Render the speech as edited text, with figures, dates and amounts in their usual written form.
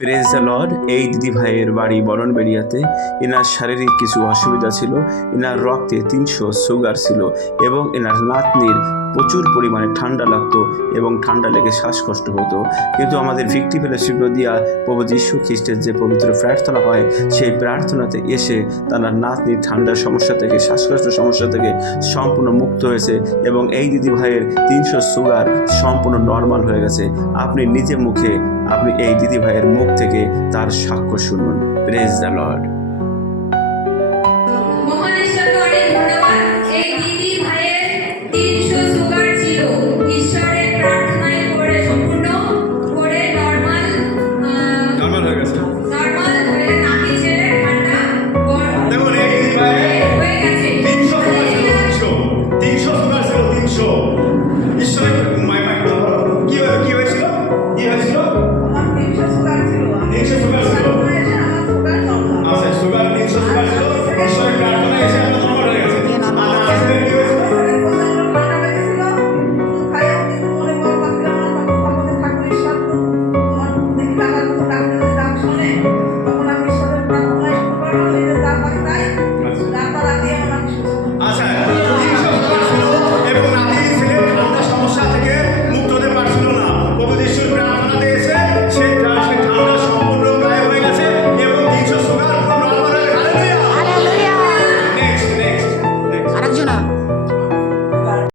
Praise the Lord. এই দিদি ভাইয়ের বাড়ি বরণবেড়িয়াতে। এনার শারীরিক কিছু অসুবিধা ছিল। এনার রক্তে 300 সুগার ছিল এবং এনার নাতনির প্রচুর পরিমাণে ঠান্ডা লাগতো এবং ঠান্ডা লেগে শ্বাসকষ্ট হতো। কিন্তু আমাদের ভিক্টি ফেলোশিপ নদিয়া প্রভু যীশু খ্রিস্টের যে পবিত্র প্রার্থনা হয়, সেই প্রার্থনাতে এসে তার নাতনির ঠান্ডার সমস্যা থেকে, শ্বাসকষ্টের সমস্যা থেকে সম্পূর্ণ মুক্ত হয়েছে এবং এই দিদি ভাইয়ের 300 সুগার সম্পূর্ণ নর্মাল হয়ে গেছে। আপনি নিজে মুখে আপনি এই দিদি ভাইয়ের মুখ থেকে তার সাক্ষ্য শুনুন। Praise the Lord. মহান ঈশ্বরকে অনেক ধন্যবাদ। এই দিদি ভাইয়ের 300 সুগার ছিল, ঈশ্বরের প্রার্থনায় করে সম্পূর্ণ করে নরমাল হয়ে গেছে। নরমাল হয়ে নাকি ছেলে ঠান্ডা দেখুন এই দিদি ভাইয়ের হয়ে গেছে। 300 সুগার ছিল 300। ঈশ্বরের মাইক কি হয়েছিল? আমার 300 সুগার ছিল। 300 সুগার ছিল। আমার সুগার নরমাল। আচ্ছা, সুগার 300 সুগার ছিল। ঈশ্বরের প্রার্থনায় এসে আপনার নরমাল হয়ে গেছে। আর আজকে কি হয়েছিল? ঠান্ডা লেগেছিল। খাই আমি মনে বল পাচ্ছিলাম না, তখন ঠাকুর ঈশ্বর আমার দেখি টাকার মতো ডাক্তারের ডাক শুনে তখন আমি ঈশ্বরের প্রার্থনায় শুরু করলাম। এই যে যা পারি তাই ডাক্তার আগে